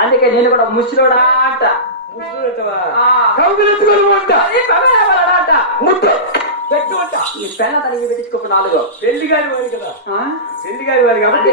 అందుకే నేను కూడా ముసలోడా అంట. ముట్టు ఈ పెన్న నాలుగు. పెళ్ళి గారి వారి కదా. పెళ్ళి గారి వారి కాబట్టి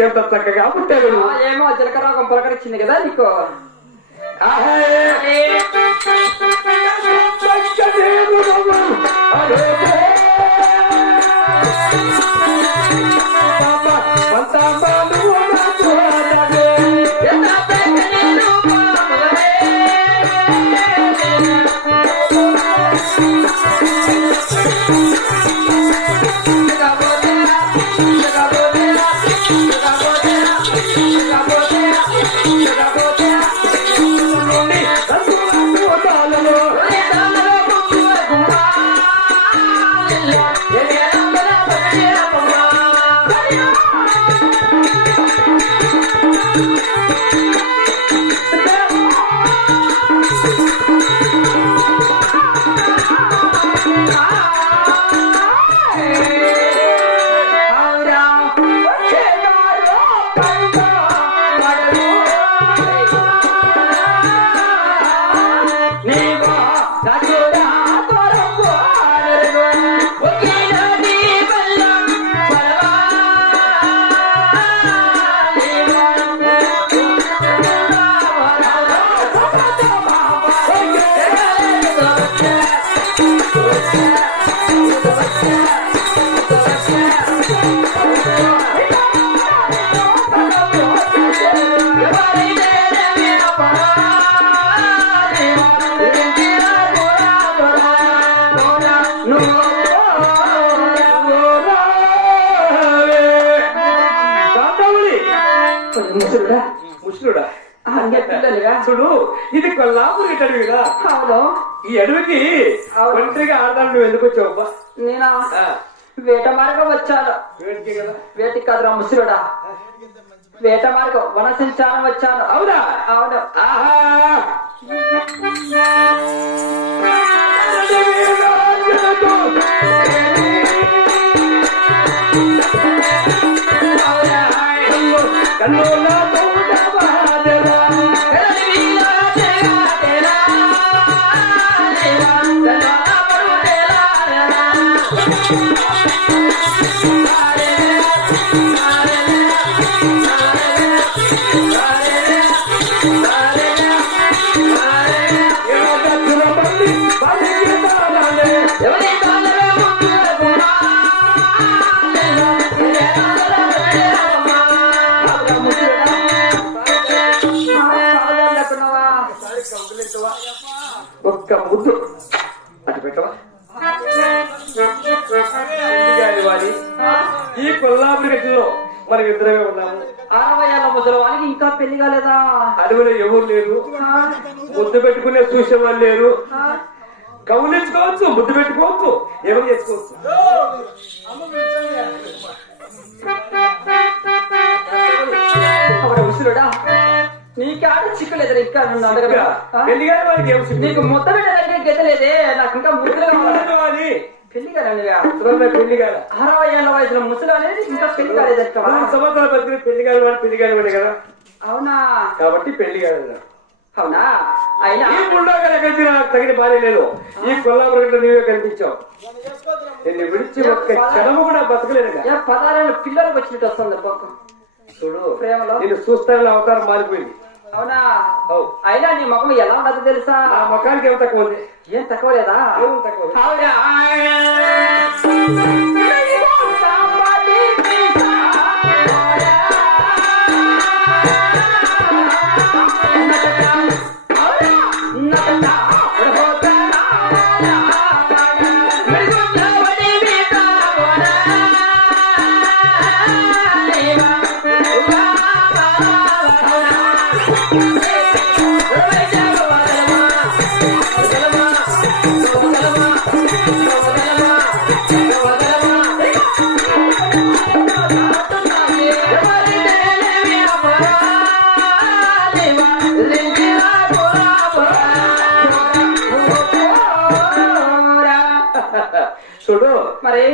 ఎంత చక్కగా పుట్టాడు ఏమో జీలకర్ర ఒక పులకరిచ్చింది కదా నీకు. అరే చూడు ఇది కొల్లాపూర్ ఇటడు కదా. ఈ అడవికి ఒంటరిగా ఆడదాం నువ్వు ఎందుకు వచ్చావు నేనా? వేట మార్గం వచ్చాను. వేటికి కాదురా ముసలుడా వేట మార్గం వనసించాను వచ్చాను. అవునా? అవును. ఆహా! ముద్దు అటు పెట్టవా ఈ కొల్లాపురి గట్టిలో మనం ఇద్దరమే ఉన్నాము అరవై ఏళ్ళ ముసలివానికి ఇంకా పెళ్ళి కాలేదా అడవిలో ఎవరు లేరు ముద్దు పెట్టుకునే చూసేవాళ్ళు లేరు కౌలించుకోవచ్చు ముద్దు పెట్టుకోవచ్చు ఎవరు చేసుకోవచ్చు ఉసిరుడా నీకు ఆడ ఇంకా ఆ? పెళ్ళి వాళ్ళకి? నీకు ముద్ద పెట్టడానికి గత లేదే నాకు ఇంకా కావాలి. కావాలి. పెళ్ళి త్వరలో పెళ్ళి కాదు అరవై ఏళ్ళ వయసులో ముసలి అనేది ఇంకా పెళ్ళి కాలేదంట మూడు సంవత్సరాల బతికి పెళ్ళి పెళ్ళి కదా. అవునా? కాబట్టి పెళ్ళి అవునా? అయినా? ఈ నాకు తగిన భార్య లేదు. ఈ కొల్లాపురంలో నీవే కనిపించావు. నిన్ను విడిచి ఒక్క క్షణము కూడా బతకలేదుగా ఏ పదారేళ్ళ పిల్లలకు వచ్చినట్టు వస్తుంది పక్క చూడు ప్రేమలో? నేను చూస్తానని అవతారం మారిపోయింది. అవునా? అవు అయినా నీ ముఖం ఎలా ఉండదు తెలుసా? నా ముఖానికి ఏం తక్కువ ఉంది? ఏం తక్కువ లేదా? ఏం తక్కువ చూడు. మరి?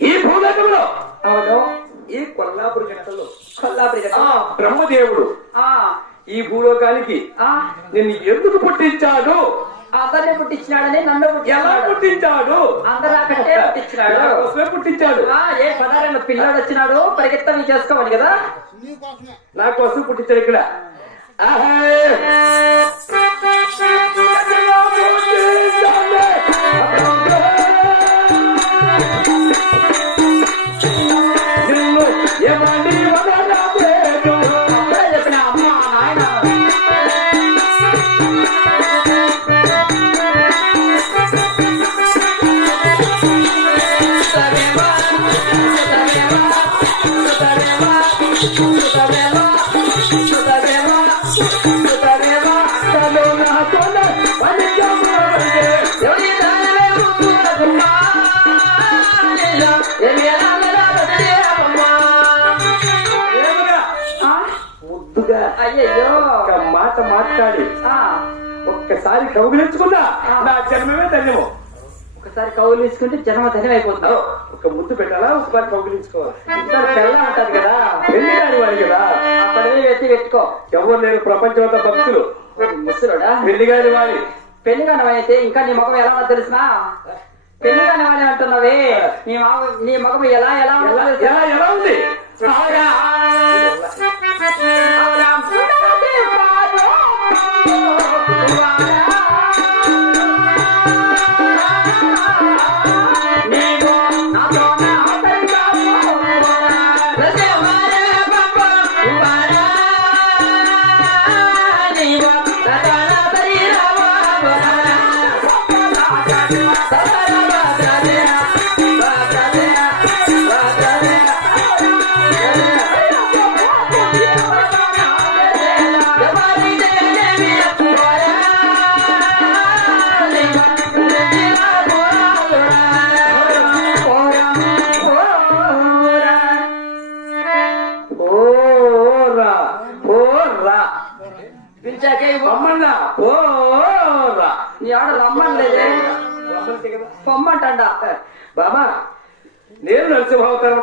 ఈ భూలోకంలో అవును. ఈ కొల్లాపురి కొల్లాపురి బ్రహ్మదేవుడు ఆ, ఈ భూలోకానికి ఆ, నిన్ను ఎందుకు పుట్టించాడు? అందరినీ పుట్టించినాడని నన్ను ఎలా పుట్టించాడు? అందరు పుట్టించినాడు. పుట్టించాడు? ఏ పదారైన పిల్లాడు వచ్చినాడు పరిగెత్తవి చేసుకోవాలి కదా? నా కోసం పుట్టించాడు ఇక్కడ. మాట్లాడి ఒక్కసారి కౌగిలించుకున్నా నా జన్మమే ధన్యము. ఒకసారి కౌలు తీసుకుంటే జన్మ ధన్యం అయిపోతుంది. ఒక ముద్దు పెట్టాలా? ఒకసారి కౌగిలించుకోవాలి పెళ్ళ ఉంటది కదా. పెళ్ళి కాని వాడి కదా. అక్కడే వెతి పెట్టుకో. ఎవరు లేరు ప్రపంచం అంతా భక్తులు ముసలుడా? పెళ్ళి కాని వాడి పెళ్ళి కాని అయితే ఇంకా నీ ముఖం ఎలా తెలిసినా? పెళ్ళి కాని వాడి అంటున్నావే. నీ నీ ముఖం ఎలా ఎలా? ఎలా ఎలా ఉంది? నీ ఆడ రమ్మలేదే పొమ్మంటండ. బామా నేను నరసింహావతారం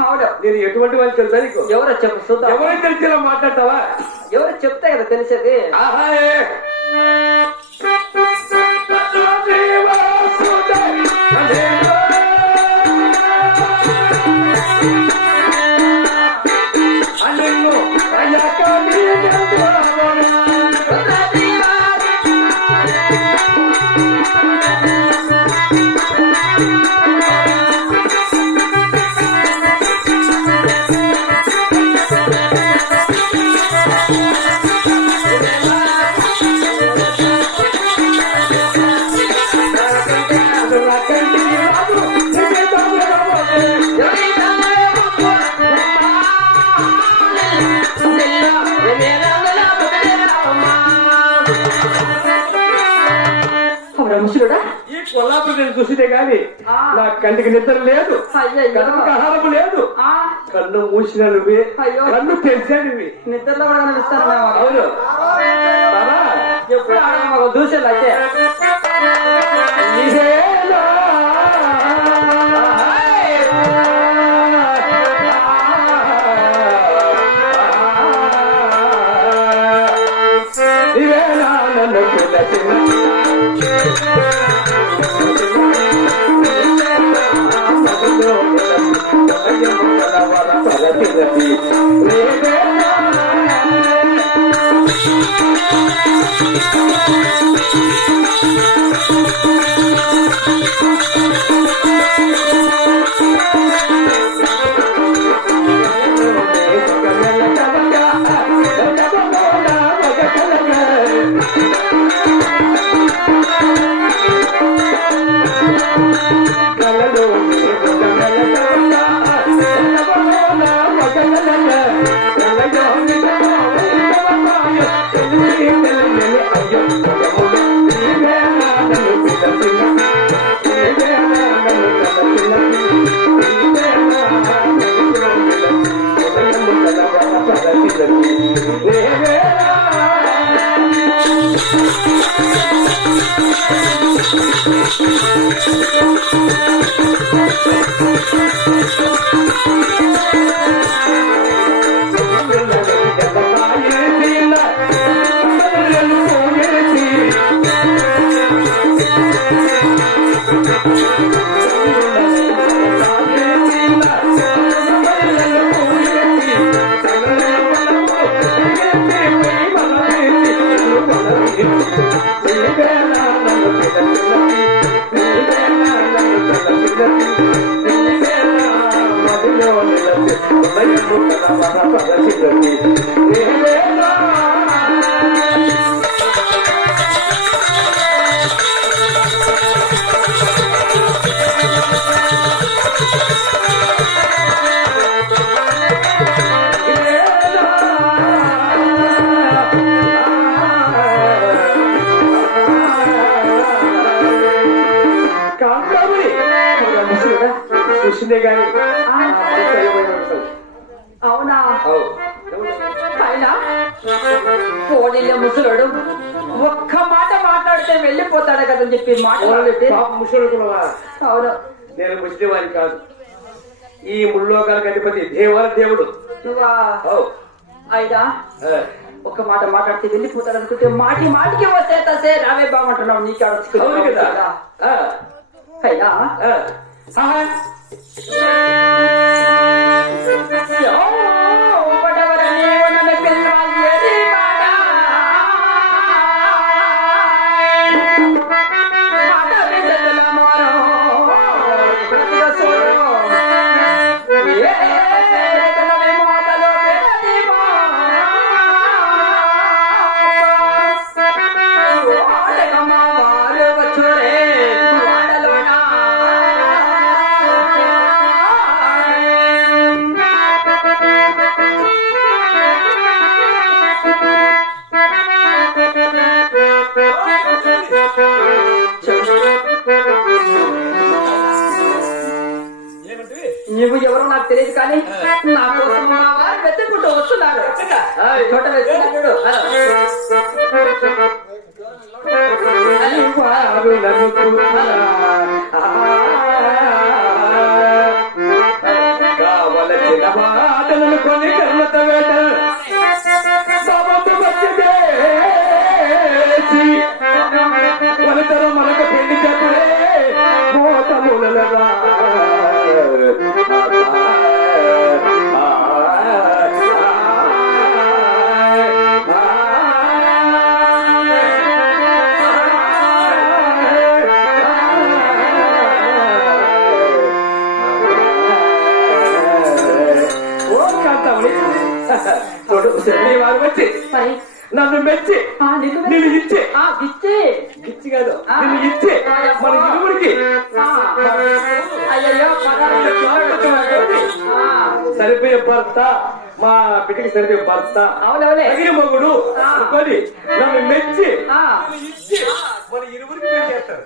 ఆవిడ. నేను ఎటువంటి వాళ్ళు తెలుసా నీకు? ఎవరో చెప్పు చూద్దాం. ఎవరైతే తెలిసి ఇలా మాట్లాడతావా? ఎవరు చెప్తే కదా తెలిసేది? ఆహా. ఏ. కొల్లాపురం చూసితే గాని. నా కంటికి నిద్ర లేదు. ఆహారం లేదు. కన్ను మూసిన నువ్వే. అయ్యో. కన్ను తెరిచా నువ్వే. నిద్రలో కూడా కనిపిస్తాను అవును. ఎప్పుడు Yeah. పోనీలే ముసలుడు. ఒక్క మాట మాట్లాడితే వెళ్ళిపోతాడు కదని చెప్పి మాట్లాడితే ముసలుకున్నావా అవును. నేను ముస్లిం కాదు. ఈ ముల్లోకాలకు అధిపతి దేవాల దేవుడు. నువ్వా? అయినా ఒక మాట మాట్లాడితే వెళ్ళిపోతాడు అనుకుంటే మాటి మాటికి వస్తే తసే రావే బాగుంటున్నావు నీకు అవును కదా. అయినా? ఆ. కావలసిన మాటలను కొని చూడు వారు వచ్చి నన్ను మెచ్చి నిన్ను ఇచ్చి ఆ, ఇచ్చి కాదు ఆ. నిన్ను ఇచ్చి. మన సరిపోయే భర్త మా బిడ్డకి సరిపోయే భర్త తగిన మొగుడు. అనుకొని నన్ను మెచ్చి మన ఇరువురికి పెళ్ళి చేస్తాడు